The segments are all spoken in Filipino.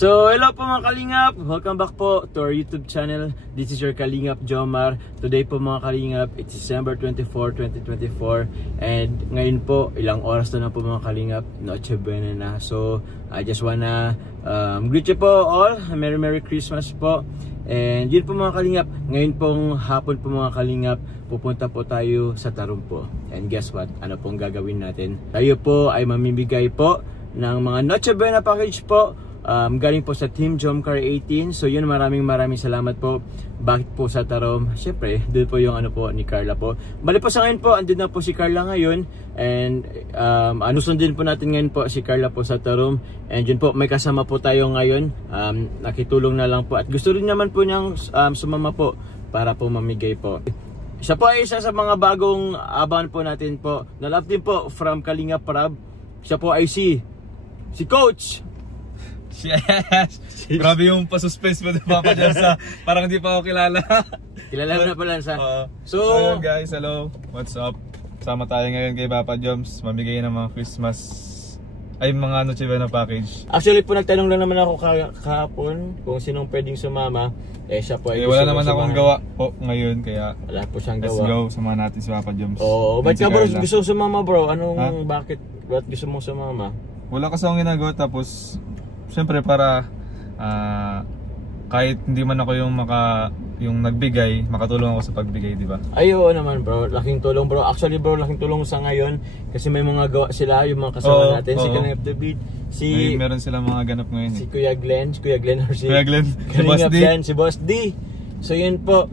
So, hello po mga Kalingap! Welcome back po to our YouTube channel. This is your Kalingap Jomar. Today po mga Kalingap, it's December 24, 2024. And ngayon po, ilang oras na po mga Kalingap, Noche Buena na. So, I just wanna greet you po all. Merry Christmas po. And yun po mga Kalingap, ngayon pong hapon po mga Kalingap, pupunta po tayo sa Tarum po. And guess what? Ano pong gagawin natin? Tayo po ay mamimigay po ng mga Noche Buena package po. Galing po sa Team Jomcar 18. So yun, maraming salamat po. Bakit po sa Tarum? Siyempre, doon po yung ano po ni Carla po. Bali po sa ngayon po, andun na po si Carla ngayon. And sundin po natin ngayon po si Carla po sa Tarum. And yun po, may kasama po tayo ngayon. Nakitulong na lang po. At gusto rin naman po niyang sumama po para po mamigay po. Siya po ay isa sa mga bagong abangan po natin po. Na-love din po from Kalingap Rab. Siya po ay si Coach. Yes! Grabe yung pa-suspense mo na Papa Joms, parang hindi pa ako kilala. Kilala mo na pala sa. So yun guys, hello, what's up? Sama tayo ngayon kay Papa Joms, mamigay ng mga Christmas, ay mga Noche Buena package. Actually po, nagtanong lang naman ako kahapon kung sinong pwedeng sumama. Siya po ay wala naman akong gawa po ngayon, kaya wala po siyang gawa. Let's go, samahan natin si Papa Joms. Oo, ba't ka bro gusto sumama bro? Anong bakit gusto mong sumama? Wala kasi akong ginagawa, tapos siyempre para kahit hindi man ako yung nagbigay, makatulong ako sa pagbigay, di ba? Ay, oo naman bro, laking tulong bro. Actually bro, laking tulong sa ngayon kasi may mga gawa sila, yung mga kasama natin, si Kalingap The Beat, meron silang mga ganap ngayon. Si Kuya Glenn or si Boss D. Si Boss D. So yun po,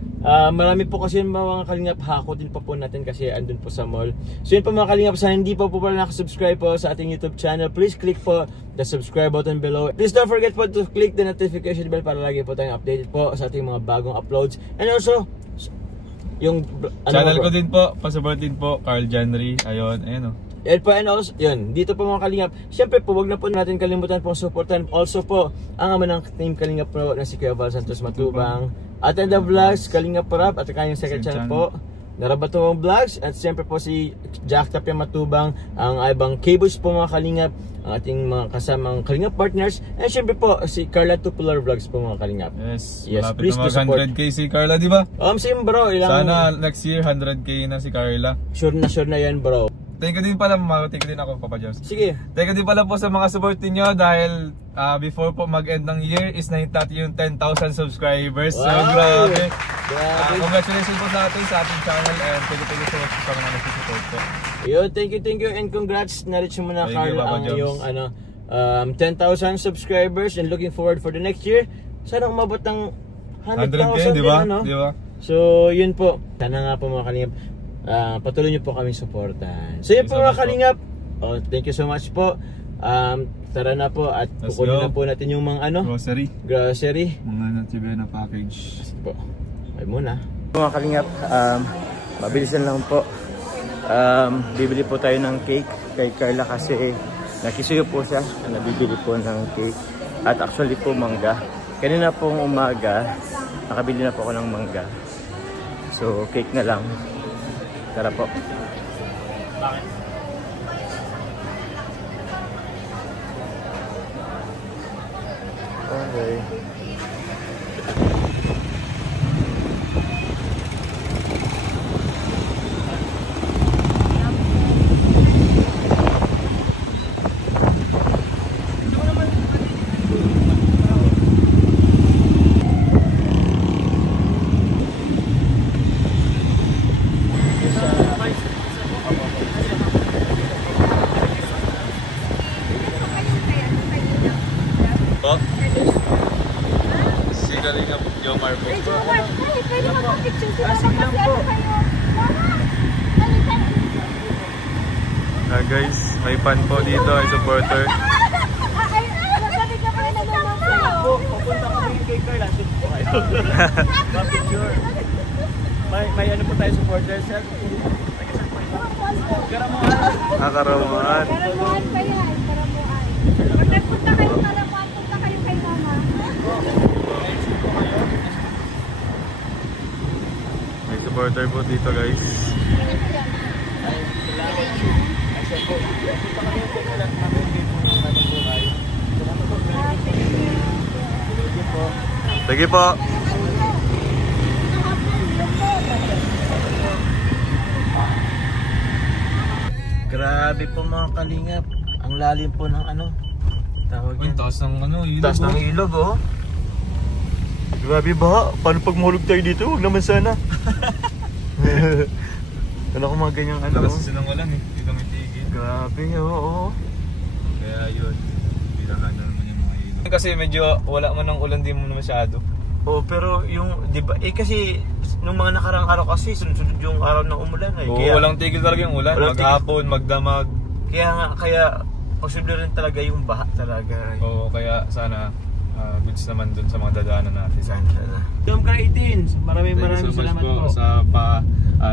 marami po kasi yung mga Kalingap, hako din pa po natin kasi andun po sa mall. So yun po mga Kalingap, sa hindi pa po pala nakasubscribe po sa ating YouTube channel, please click po the subscribe button below. Please don't forget po to click the notification bell para lagi po tayong updated po sa ating mga bagong uploads. And also, yung channel ko din po, pasupport din po, Carl Janry. Ayun, ayun o. And po, and also, yun, dito po mga Kalingap, syempre po, wag na po natin kalimutan po supportan also po ang ama ng Team Kalingap Pro na si Kuya Val Santos Matubang. At the vlogs, Kalingap Rap, at kanyang second channel po, Narabatong Vlogs. At siyempre po si Jack Tapia Matubang, ang ibang cables po mga Kalingap, ang ating mga kasamang Kalingap partners. And siyempre po si Carla Tupular Vlogs po mga Kalingap. Yes, please to mag 100k si Carla, di ba? Same bro, sana next year 100k na si Carla. Sure na yan bro. Thank you din pala, thank you din ako Papa Joms. Sige. Thank you din pala po sa mga support niyo dahil before po mag-end ng year is nahita yung 10,000 subscribers. Wow. So grabe. Congratulations po sa ating channel, and thank you so much sa mga nag-support po. Yun, thank you and congrats, na-reach mo na Carl ang iyong 10,000 subscribers, and looking forward for the next year. Sana umabot ng 100,000 di ba? So yun po. Sana nga po mga Kalingap, patuloy nyo po kaming supportan. So yun po mga Kalingap. Thank you so much po. Tara na po at kukunin na po natin yung mga grocery. Mga Noche Buena package. Po. Ay muna. Mga Kalingap, mabilisan lang po. Bibili po tayo ng cake kay Carla kasi nakisuyo po siya. Nabibili po ng cake. At actually po mangga. Kanina pong umaga, nakabili na po ako ng mangga. So cake na lang. Tara po. Okay. Si Kalingap Jomar po. Pwede magpa-picture sila kasi ano kayo? Guys, may fan po dito, ay supporter. Nagpapit ka pala nanonood sa'yo. Pupunta kami kay Carla. Picture. May ano po tayo supporters. Karamuan. Karamuan. Karamuan pa yan. Karamuan. Pag nagpunta kayo Karamuan, punta kayo kay Mama. May supporter po dito guys. Punta kami kay Carla. po. Sige po. Grabe po mga kalingap. Ang lalim po ng ano. Tawag Uy, yan. taas ng ano, ilog. Taas ng ilog oh. Grabe ba? Paano pag mahulog tayo dito? Huwag naman sana. Wala ko mga ganyang ano. Lakas silang ulan eh. Hindi kami tigil. Grabe oo. Kaya yun. Bilangan na naman yung mga ilog. Kasi medyo wala man ng ulan, di mo na masyado. Oo, pero yung, di ba, kasi nung mga nakarang araw kasi, sunod yung araw ng umulan eh. Oo, walang tigil talaga yung ulan. Walang Maghapon, magdamag. Kaya posible rin talaga yung baha talaga. Oo, kaya sana goods naman dun sa mga dadaanan natin. Sana. Tom Car 18, maraming salamat po. Sa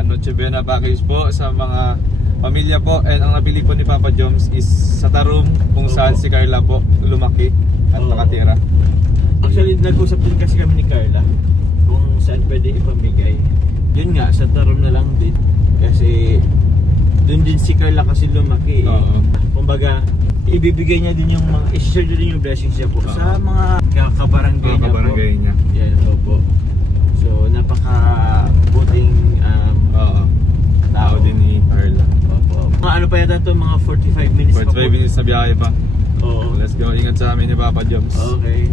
Noche Buena package po sa mga pamilya po. And ang napili po ni Papa Joms is sa Tarum, kung saan si Carla po lumaki at nakatira. Actually, nag-usap din kasi kami ni Carla kung saan pwede ipamigay. Yun nga, sa Tarum na lang din. Kasi doon din si Carla kasi lumaki. Kumbaga, ibibigay niya din yung mga, i-share din yung blessings niya po sa mga kabarangay niya po. Yan, po. So, napaka-buting tao din ni Carla. Opo. Mga ano pa yata ito, mga 45 minutes 45 minutes na biyahe pa. Oo. Let's go, ingat sa amin ni Papa Joms. Okay.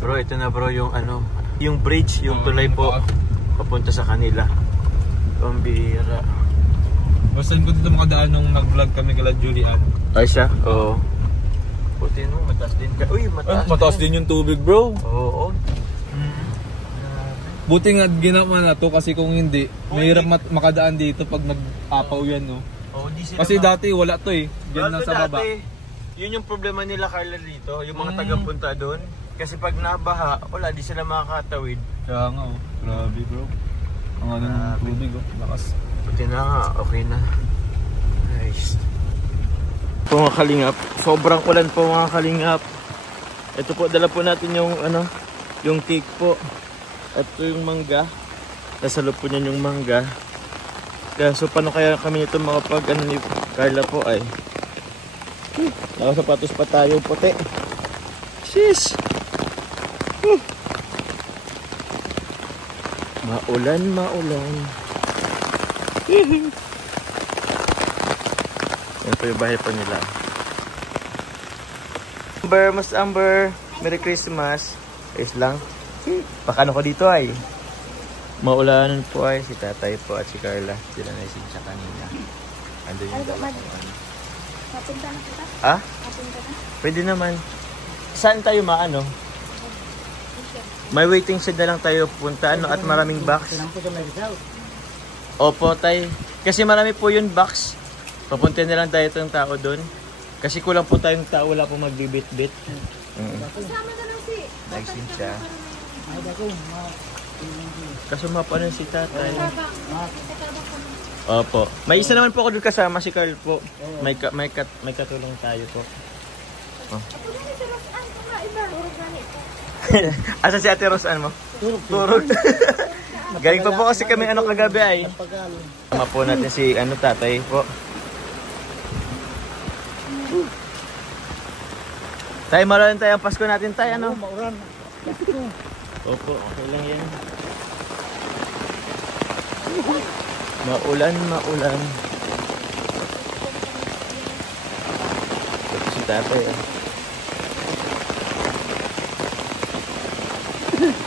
Bro, ito na bro yung ano, yung bridge, yung tulay po papunta sa kanila. Ang bihira. Saan ko dito makadaan nung nag-vlog kami kala Julian? Ay siya? Oo. Puti no, mataas din ka. Uy, mataas din yung tubig bro. Oo. Buti nga ginawa na to kasi kung hindi, mahirap makadaan dito pag nag-apaw yan no. Kasi dati wala to eh, diyan na sa baba. Yun yung problema nila Carla dito, yung mga taga-punta doon. Kasi pag nabaha, wala, di sila makakatawid. Kaya nga oh, grabe bro. Ang anong tubig oh, lakas. Buti na nga, okay na. Nice. Po mga kalingap, sobrang ulan po mga kalingap. Ito po, dala po natin yung ano, yung cake po. Ito yung mangga. Nasa loob po niyan yung mangga. Kaya so paano kaya kami nito makapag ano ni Carla po ay nakasapatos pa tayo puti. Sheesh. Maulan. Yan po yung bahay po nila. Amber, Mas Amber, Merry Christmas. Ayos lang. Pakano ko dito ay. Maulanan po ay si tatay po at si Carla. Sila na isin sa kanina. Ando yung dalawa. Mapunta na kita? Ah? Mapunta na? Pwede naman. Saan tayo maano? May waiting shed na lang tayo punta ano, at maraming box. Opo tay. Kasi marami po yun box. Papunta na lang tayo itong tao doon. Kasi kulang po tayong tao, wala po magbibit-bit. Kasama na lang si... Nagsin siya. Kaso mapano si tatay. Opo. May isa naman po ako doon kasama si Carl po. May katulong tayo po. Oh. Asa si Ate Rosan mo? Turog. Galing pa po kasi kami ano kagabi ay. Tama po natin si ano tatay po. Tay, maraming tayo ang Pasko natin tay ano? Mauran. Opo, okay lang yan. Maulan. Ito si tatay eh.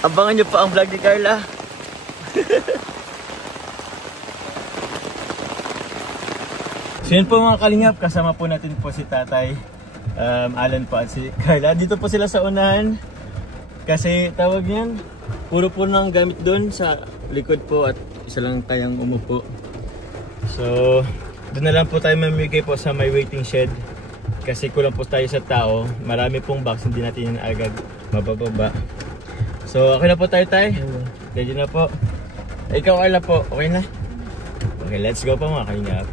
Abangan nyo pa ang vlog ni Carla. So yun po mga kalingap, kasama po natin po si tatay Alan po at si Carla. Dito po sila sa unahan. Kasi tawag yan, puro po ng gamit doon sa likod po at isa lang tayong umupo. So doon na lang po tayo mamigay po sa may waiting shed. Kasi kulang po tayo sa tao. Marami pong box, hindi natin agad mabababa. So okay na po tayo tay. Ready na po. Ikaw Carla po, okay na? Okay, let's go po mga kalingap.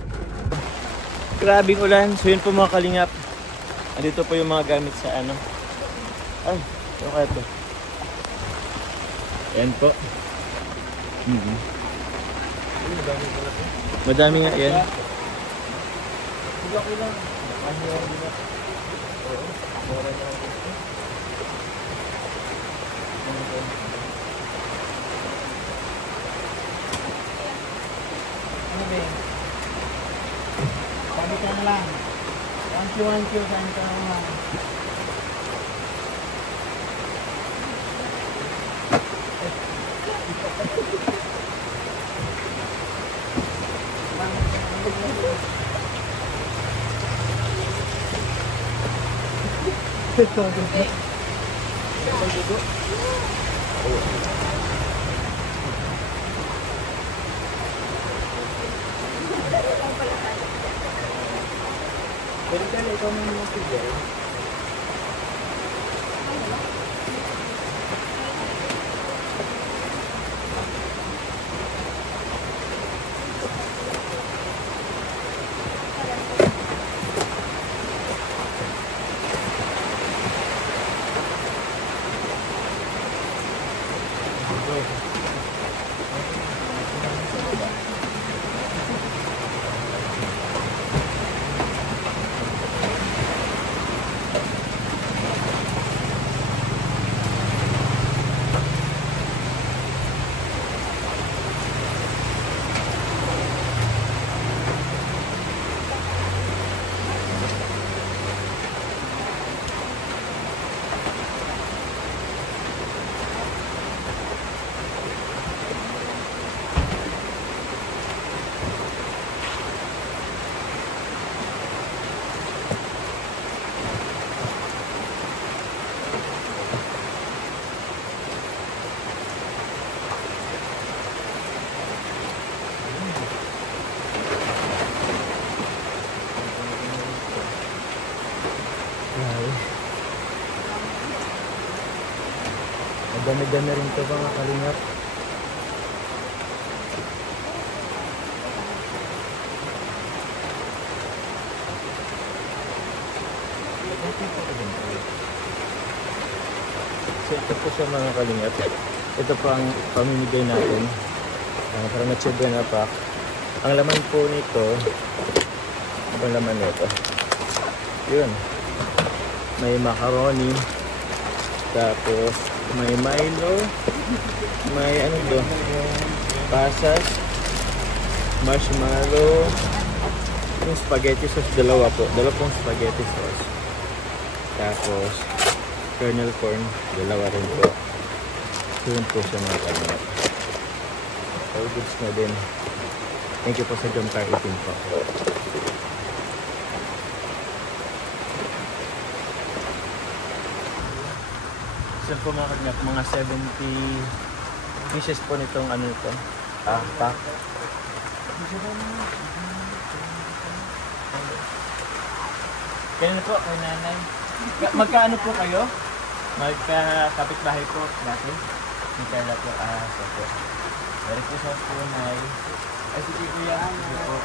Grabing ulan. So yun po mga kalingap. Andito po yung mga gamit sa ano. Ay, ano kaya ito? Yan po. Madami nga yan. Ano ba yun? Sabi ka na lang. 1Q, sabi ka na lang. Pero dali, ikaw mo yung figure. Madami-dami rin ito mga kalingap. So ito po siya mga kalingap. Ito po ang pamimigay natin. Parang na-tube na pack. Ang laman po nito, ano ang laman nito? Yun. May macaroni. Tapos may Milo. May ano do? Pasas. Marshmallow. Yung spaghetti sauce, dalawa po. Dalawa pong spaghetti sauce. Tapos kernel corn, dalawa rin po. Yun po siya mga kalingap. All goods na din. Thank you po sa Jomcar 18 po. Saan po mga kalingap, mga 70 pieces po nitong ano ito, pack. Kaya na po, kay nanay. Magkaano po kayo? Magkakapit-bahay po dati? Magkala po, so po. Very po sa po, nay. Ay, sige kuya. Sige po.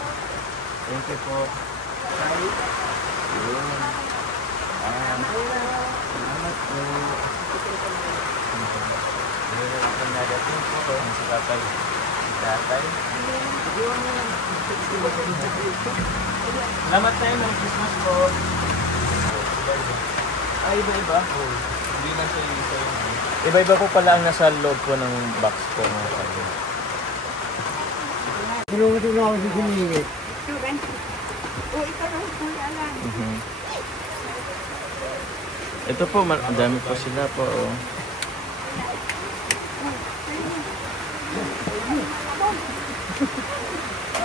Thank you po. Yun. Salamat po. Nagating po si tatay. Tatay. Salamat tayo ng Christmas po. Ay, iba-iba? Hindi na siya yung isa yun. Iba-iba po pala ang nasa loob po ng box po mga kalingap. Pinungutin na ako sa siningi. O, ito na kuya lang. Ito po, ang dami po sila po. Oh.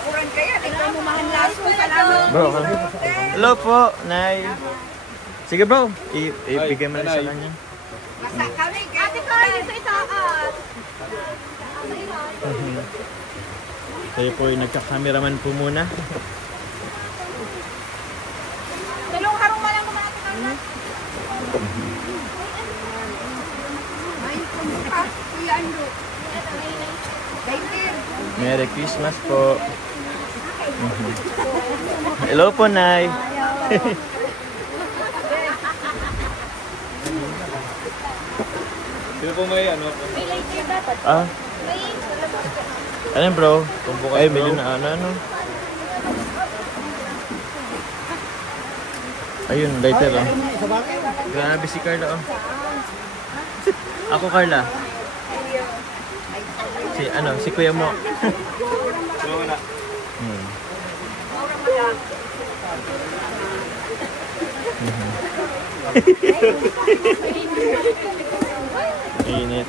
Kuran kaya, ikaw mo mahanlaso ka lang. Bro, hello po, Nay. Sige bro, ibigay mo na sa kanya. Basta kami, ate ko, sa itaas. Kayo po yung nagka-cameraman po muna. Dalawang harong malang kumatin na. Ay, kumusta? Kuya Ando. Merry Christmas po. Hello po, Nay. Sino po may ano? Ah, ano yun, bro? Pambukas, Ay, bro. medyo na ano. Ayun, lighter oh. Grabe si Carla oh. Ako, Carla. Si kuya mo. Wala. Init.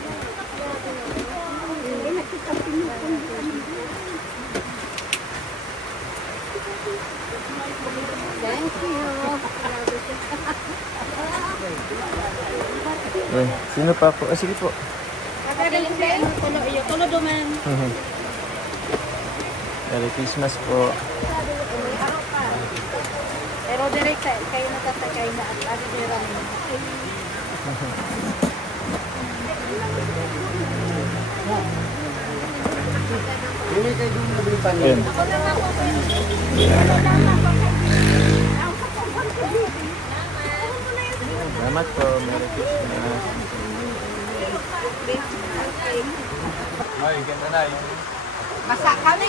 Thank you. Sino pa po? Sige po. Tulo duman. Merry Christmas po. Pero direct kayo natatagay na at adira mo. Hindi kayo doon nabilipan Ayun. Salamat po. Merry Christmas. Ay, ganda na. Masak kami.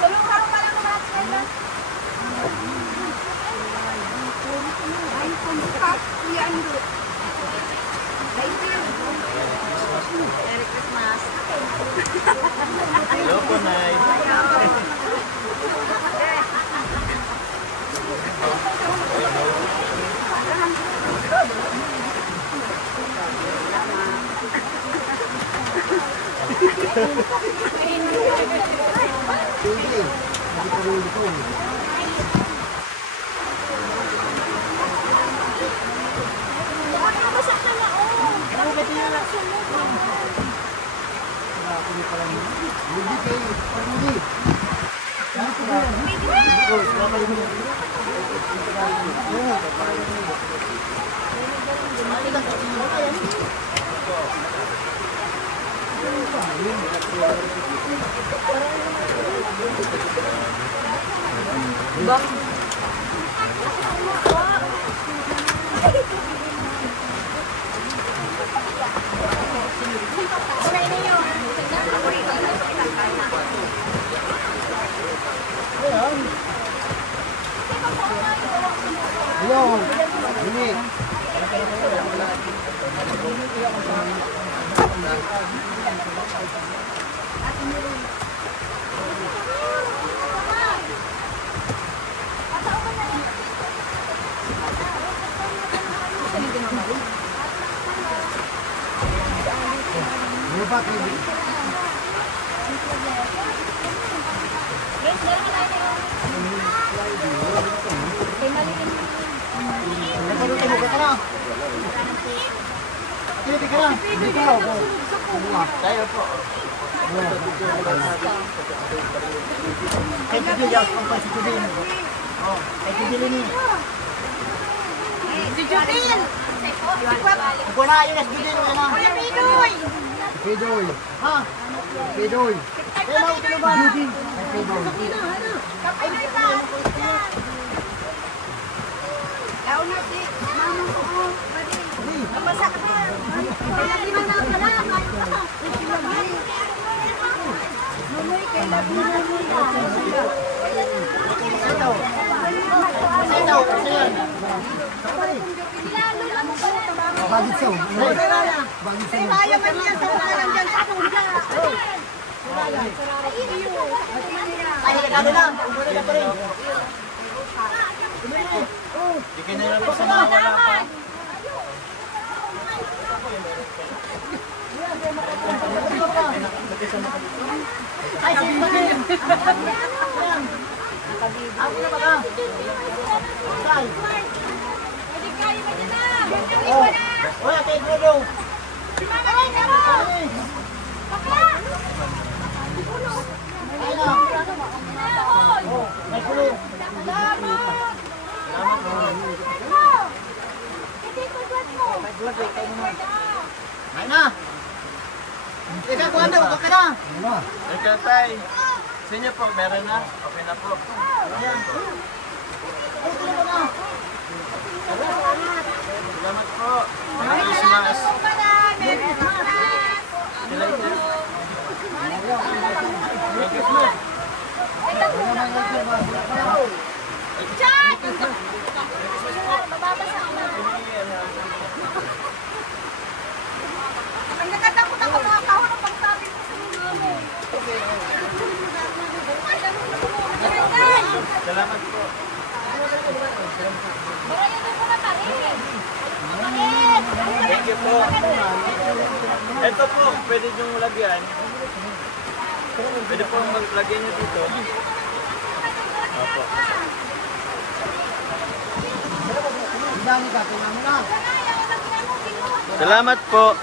Tulong ka pa lang natin. Ay, kumpak. Yan. Merry Christmas. Hello po, Nay. Hello. Ini. Lupa kayo. Tayo po. Kay Bibiyak ang pasitubin. Oh, kay Bibilin. Si Judin! Ako na yung SBD mo na. Pidoy! Pidoy. Ha? Pidoy. Kaya mo ito ba? Judin. Kay Pidoy. Pidoy pa! Launa si mama ko. Masak na. Lima na pala. Nunoy kay Labina nila. Ito. Ito. Bagit sa. Bagit sa. Kaya man niya sa kalang dyan sa tunda. Ay, ano lang. Bigyan na lang po sa mga wala pa. Ay, sige ba din? Ako na ba ka? Saan? Hindi kayo ba dyan na? Oh. Wala, kay Bruno. Ay, tara! Bakla! Ay na. Oh, may kulo. Salamat! Hindi ko duwat mo. Ay na. Ikaw ko ano, baka na. Ikaw, Tay. Sa inyo po, meron na. Okay na po. Ayan. Ito na ba na? Salamat po. Merry Christmas. Merry Christmas! See you later. Merry Christmas. Thank you po. Ito po, pwede niyong lagyan. Pwede po maglagyan niyo dito. Opo. Salamat po.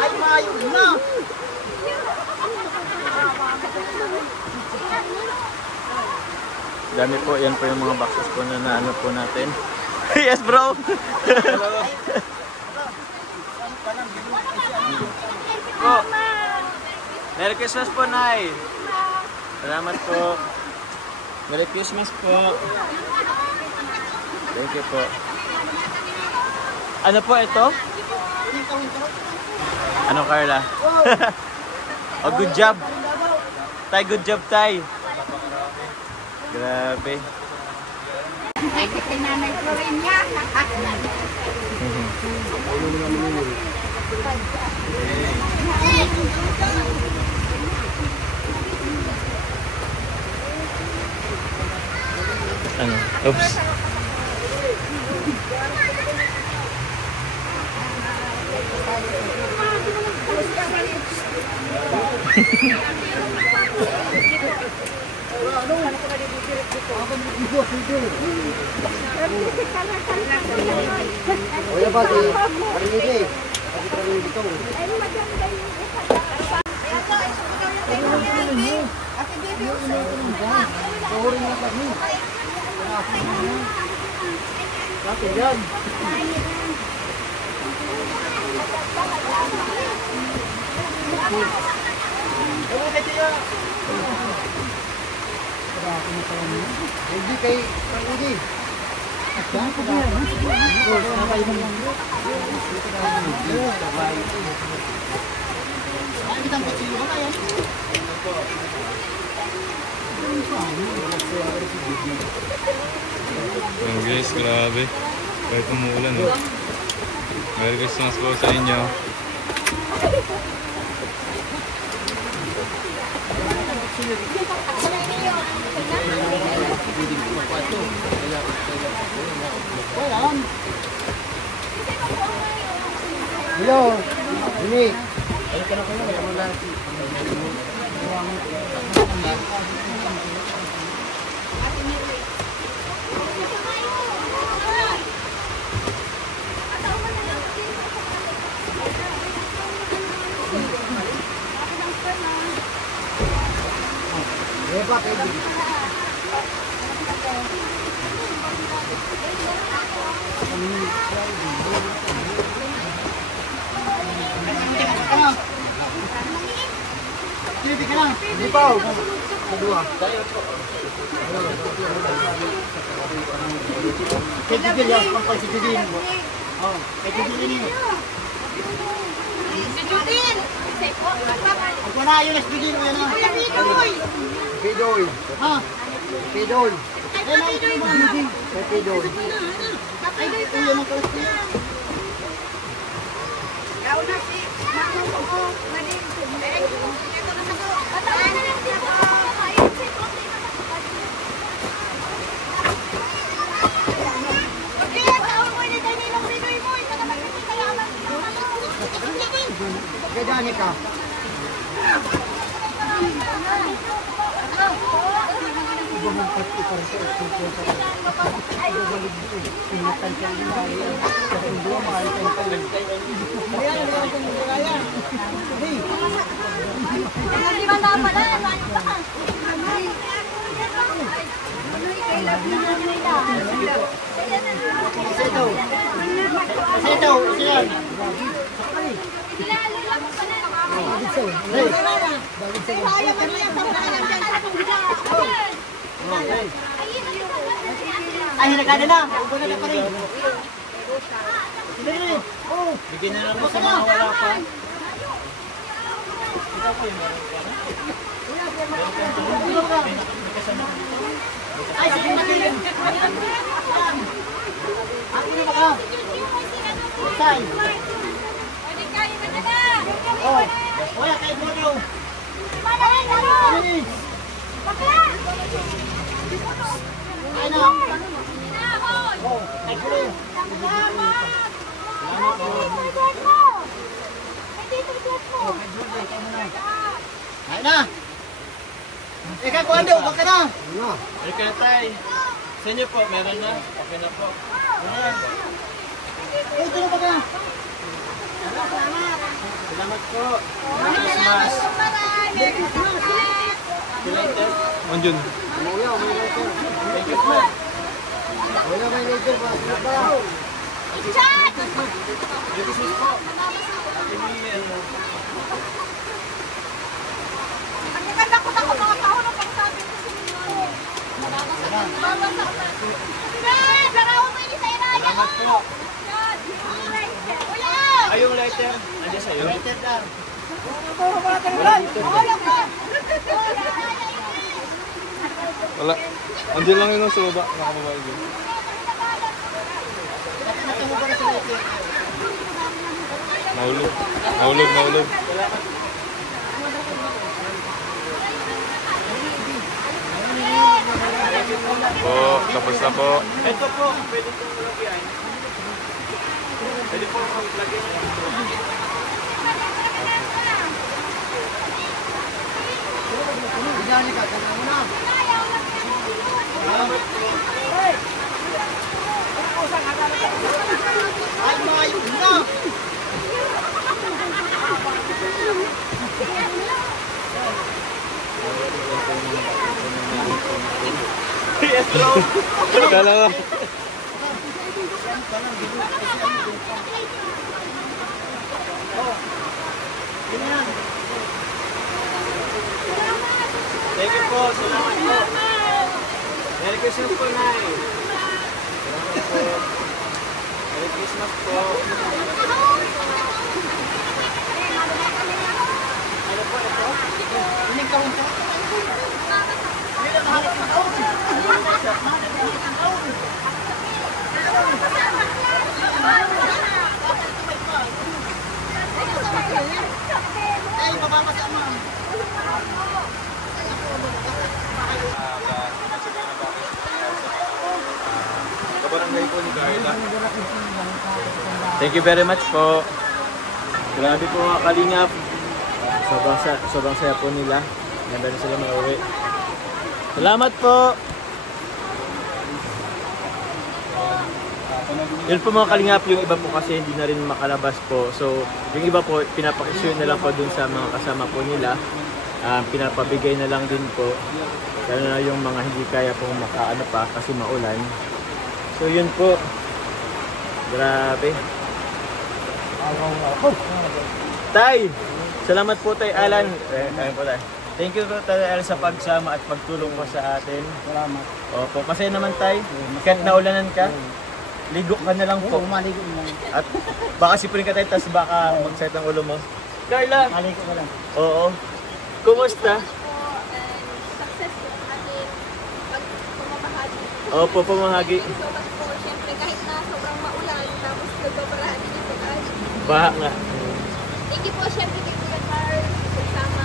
Ay, maayos na. Dami po, yan po yung mga boxes po na naano po natin. Yes bro! Po. Merry Christmas po, Nay! Salamat po. Merry Christmas po. Thank you po. Ano po ito? Ano, Carla? Oh, good job. Tay, good job, Tay. Grabe. Ay, kasi nanay ko rin niya. Ano? Oops. Kuya ba, parinig eh. Parinig ito. Bakit yan? Hindi kay Pangudi. Ayan guys, grabe. Kahit umuulan oh. Merry Christmas po sa inyo. Hello. Ini. Lipaw. Kedua. Kedua ya, sampai sedih. Oh, kedua ini. Judin! Ako na yun, nagbigay mo yan ha. Pidoy. Ha? Pidoy. Eh, na ito yung mga kay Pidoy. Ay, ito yung mga kalasi. Kau na si Mako ko, mali. Ito na ako. Pataan na lang siya. Okay, tawag mo na tayo nilang Pidoy mo. Ito naman kasi kalaman sila. Kay Danica. Sito, siyan. Ay, nagkada na. Ubo na pa rin. Bigyan na naman sa mga wala pa. Ay, sige na kayo. Ano ba ka? Saan? Oh, wala kayo mo daw. Ano ni? Ay na. Ikaw ko ando, baka na. Okay, tay. Sa inyo po, meron na. Okay na po. Ito na baka na. Salamat po. Merry Christmas. Belated. Andiyan. Thank you po. Wala may later ba? Chat! Merry Christmas po. Happy New Year. Ang takot ako mga tao na pagsabi ko sa inyo. Larawan mo yun sa inaya. Salamat po. Kuya! Ay, yung lighter. Nandiyan sa'yo. Later dar. Wala. Andiyan lang yun sa baba. Nakababae din. Nahulog. Nahulog. Po, tapos na po. Ito po, pwede pong lagyan. Pwede pong lagyan. Binali ka, kaya mo na. Ay, may na. Yes, bro. Kala nga. Thank you po. Salamat po. Merry Christmas po, Nay. Salamat po. Merry Christmas po. Ano po, ito? Ining ka mo. Ay, mapapasama. Kabarangay po ni Carla. Thank you very much po. Grabe po mga kalingap. Sobrang saya po nila. Ganda na sila mauwi. Salamat po. Yun po mga kalingap, yung iba po kasi hindi na rin makalabas po. So, yung iba po, pinapakisyon na lang po dun sa mga kasama po nila. Pinapabigay na lang din po. Lalo na yung mga hindi kaya po makaano pa kasi maulan. So, yun po. Grabe. Tay! Salamat po Tay Alan. Ayun po Tay. Thank you po Tay Alan sa pagsama at pagtulong po sa atin. Salamat. Opo, kasi naman Tay, kahit naulanan ka, ligo ka na lang po. Maligo mo. At baka sipunin ka Tay, tas baka mag-set ang ulo mo. Carla! Maligo ka lang. Oo. Kumusta? Success po ating pagpumabahagi. Opo, pumahagi. So, kasi po, syempre, kahit na sobrang maulan, tapos nagbabarahan din yung pag-ahit. Baha nga. Thank you po, syempre, kay Kuya Carl, kasama.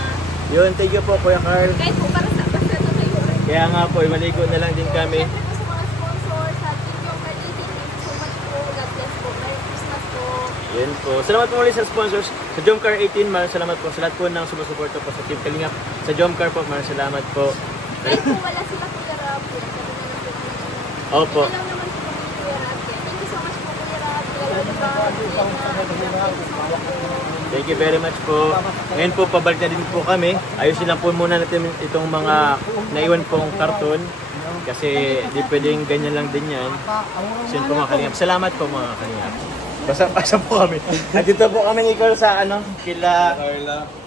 Yun, thank you po Kuya Carl. Kahit po para sa basta na kayo rin. Kaya nga po, maligo na lang din kami. Syempre po sa mga sponsors, sa Team Yung Carl, thank you so much po. God bless po. Merry Christmas po. Yan po. Salamat po ulit sa sponsors. Sa Jomcar 18, maraming salamat po. Sa lahat po ng sumusuporta po sa Team Kalingap. Sa Jomcar po, maraming salamat po. Kahit po wala sila Kuya Rab, sabi na lang po. Opo. Hindi lang naman po kami Kuya Rab. Thank you so much po Kuya Rab. Thank you very much po. Ngayon po, pabalik na din po kami. Ayusin lang po muna natin itong mga naiwan pong karton. Kasi di pwedeng ganyan lang din yan. So yun po mga kalingap. Salamat po mga kalingap. Basta po kami. At dito po kami ni Carl sa kila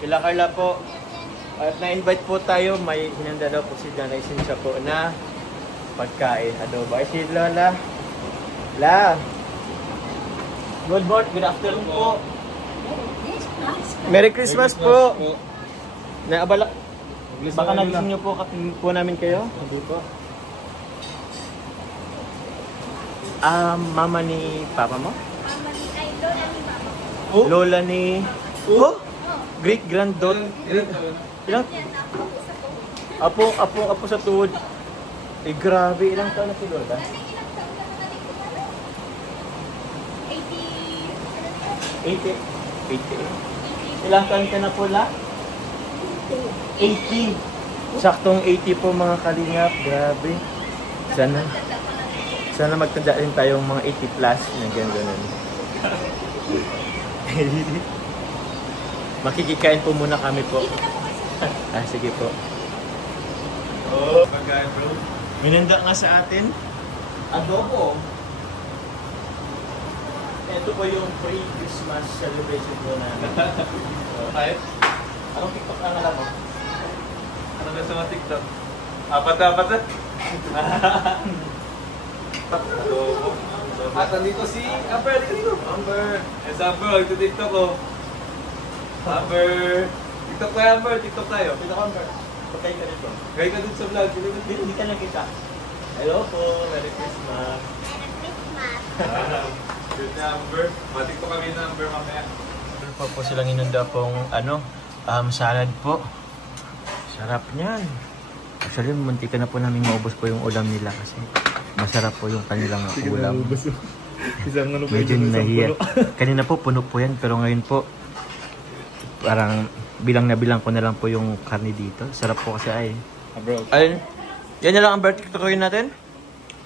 Carla po. At na-invite po tayo. May hinanda daw po si Nanay Cynthia po na pagkain. Adobo. Ay si Lola. Good morning. Good afternoon po. Merry Christmas po. Naabala. Baka nagising niyo po namin kayo. Hindi po. Mama ni Papa mo? Mama ni, ay, Lola ni Mama. Lola ni... Oh? Great granddaughter. Ilang? Apo sa tuhod. Eh grabe, ilang taon na si Lola? 80. Ilang taon ka na po la? 80. Saktong 80 po mga kalingap. Grabe. Sana magtanda rin tayong mga 80 plus na ganun. Makikikain po muna kami po. Sige po. Pagkain bro. Minanda nga sa atin. Adobo. Ito po yung pre-Christmas celebration po namin. Tayo? Anong TikTok ang alam mo? Ano na sa mga TikTok? Apat na. At nandito si Amber. Amber. Yes, Amber. Magto-TikTok ko. Amber. TikTok tayo, Amber. TikTok tayo. TikTok Amber. Patay ka dito. Gaya ka dun sa vlog. Hindi ka nakita. Hello po. Merry Christmas. Good na, Amber. Ma-TikTok kami na, Amber, mamaya. Po silang inunda pong salad po. Sarap niyan. Actually, muntik na po namin maubos po yung ulam nila kasi masarap po yung kanilang ulam. Isang ano Medyo nahiya. Kanina po puno po yan pero ngayon po parang bilang na bilang ko na lang po yung karne dito. Sarap po kasi ay. Bro. Ayun. Yan na lang ang TikTokin natin.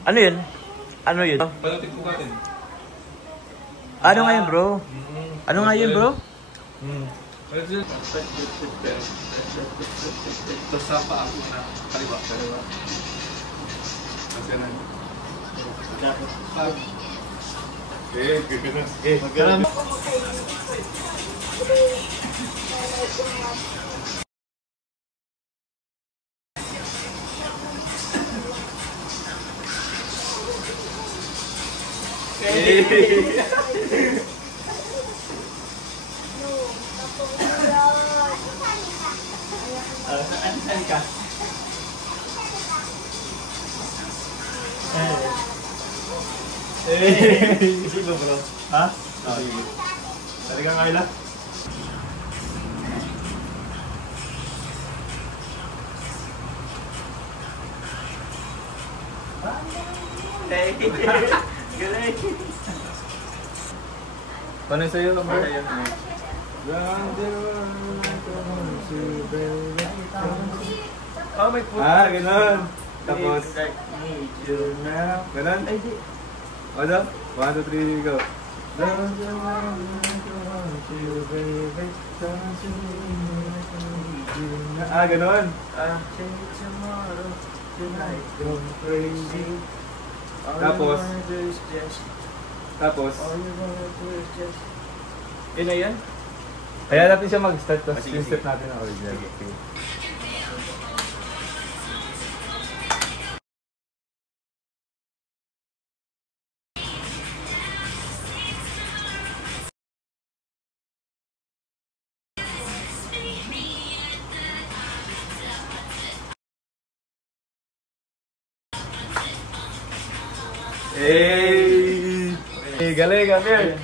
Ano yun? Ano yun? Paano TikTok natin? Ano nga yun bro? Ano nga yun bro? Ito sa paa ko na kaliwa. Kasi na. Magkano? Saan ka? Sige ba bro? Ha? Sige. Talaga nga ila? Galing! Paano sa'yo, Amber? Oh, may food. Ganon. Tapos, ganon? Ay, di. Ano? 1, 2, 3, go. Ganon. Tapos, Yun na yan? kaya natin siya mag-start, tapos Sige, yung sige. step natin na original. Hey, galing, Amir.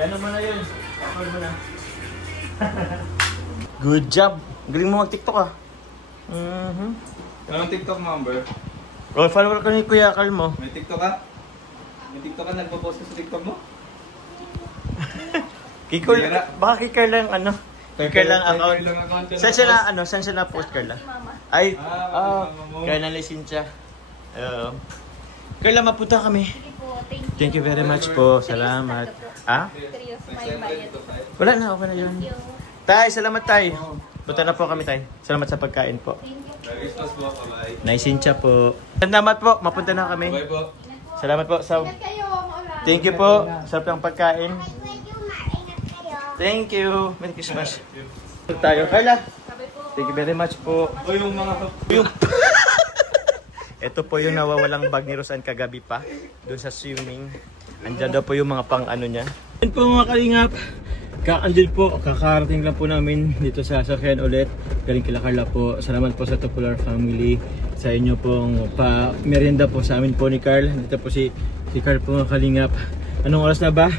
Yan naman na yun. Upload mo na. Good job. Galing mo mag-TikTok ah. Anong TikTok mo, Amber? Oh, follower ko ni Kuya Carl mo. May TikTok ka? May TikTok ka? Nagpo-post ka sa TikTok mo? Kay Carl, Bira. baka kay Carl lang ano. Kay Carl lang account. Lang account Saan siya na ano? Saan siya na post Carla? Ay, mama mo. kaya nalisin siya. Carla, mapunta kami. Thank you very much po. Salamat. Ah? Wala na, okay na yun. Tay, salamat tay. Punta na po kami tay. Salamat sa pagkain po. Merry Christmas po, bye-bye. Naisincha po. Salamat po, mapunta na kami. Bye po. Salamat po. Thank you po. Sarap ng pagkain. Thank you. Merry Christmas. Tayo. Carla. Thank you very much po. O yung mga... Ito po yung nawawalang bag ni Rosan kagabi pa. Doon sa swimming. Andyan daw po yung mga pang ano niya. Yan po mga kalingap. Andyan po, kakarating lang po namin dito sa sasakyan ulit. Galing kila Carla po. Salamat po sa Tupular family. Sa inyo pong pa-merienda po sa amin po ni Carl. Dito po si Carl po mga kalingap. Anong oras na ba?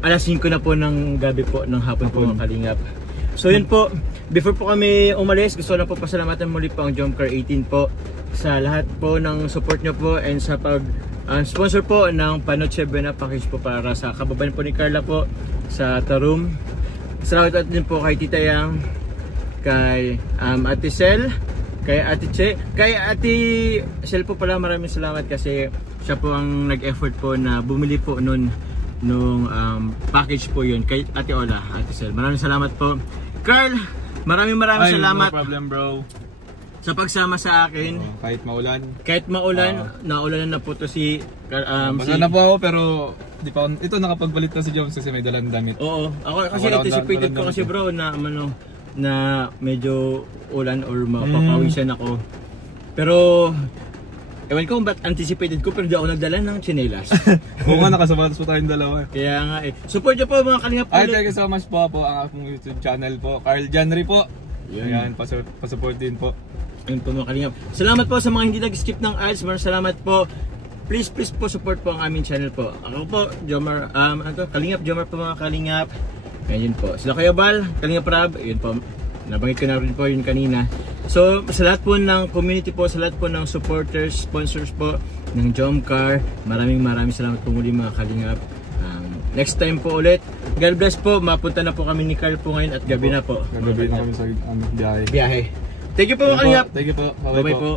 Alas 5 na po ng gabi po, ng hapon po mga kalingap. So yun po, before po kami umalis, gusto lang po pasalamatan muli po ang Jomcar 18 po sa lahat po ng support nyo po and sa pag sponsor po ng Panoche Buena package po para sa kababayan po ni Carla po sa Tarum. Salamat din po kay Tita Yang, kay Ate Sel, kay Ate Che, kay Ate Sel po pala, maraming salamat kasi siya po ang nag-effort po na bumili po nung package po yun kay Ate Ola, Ate Sel. Maraming salamat po. Carl, maraming salamat. No problem, bro. Sa pagsama sa akin. Kahit maulan. Kahit maulan, naulanan na po to si Basta na po ako pero di pa ito nakapagbalit na si Jones kasi may dalang damit. Oo, ako kasi anticipated ko kasi bro na na medyo ulan or mapapawisan ako. Pero ewan ko ba't anticipated ko pero di ako nagdala ng tsinelas. Oo nga, nakasapatos po tayong dalawa. Kaya nga support nyo po mga kalingap. Ay, thank you so much po ang aking YouTube channel po. Carl Janry po. Ayan, pasupport din po. Ayun po mga kalingap. Salamat po sa mga hindi nag-skip ng ads. Maraming salamat po. Please po support po ang aming channel po. Ako po, Jomar, Kalingap Jomar po mga kalingap. Ayun po. Sila Kuya Bal, Kalingap Rab, ayun po. Nabanggit ko na rin po yun kanina. So, sa lahat po ng community po, sa lahat po ng supporters, sponsors po ng Jomcar, maraming salamat po muli mga kalingap. Next time po ulit. God bless po. Mapunta na po kami ni Carl po ngayon at gabi na po. Gabi na kami sa biyahe. Thank you po mga kalingap. Thank you po. Bye-bye po.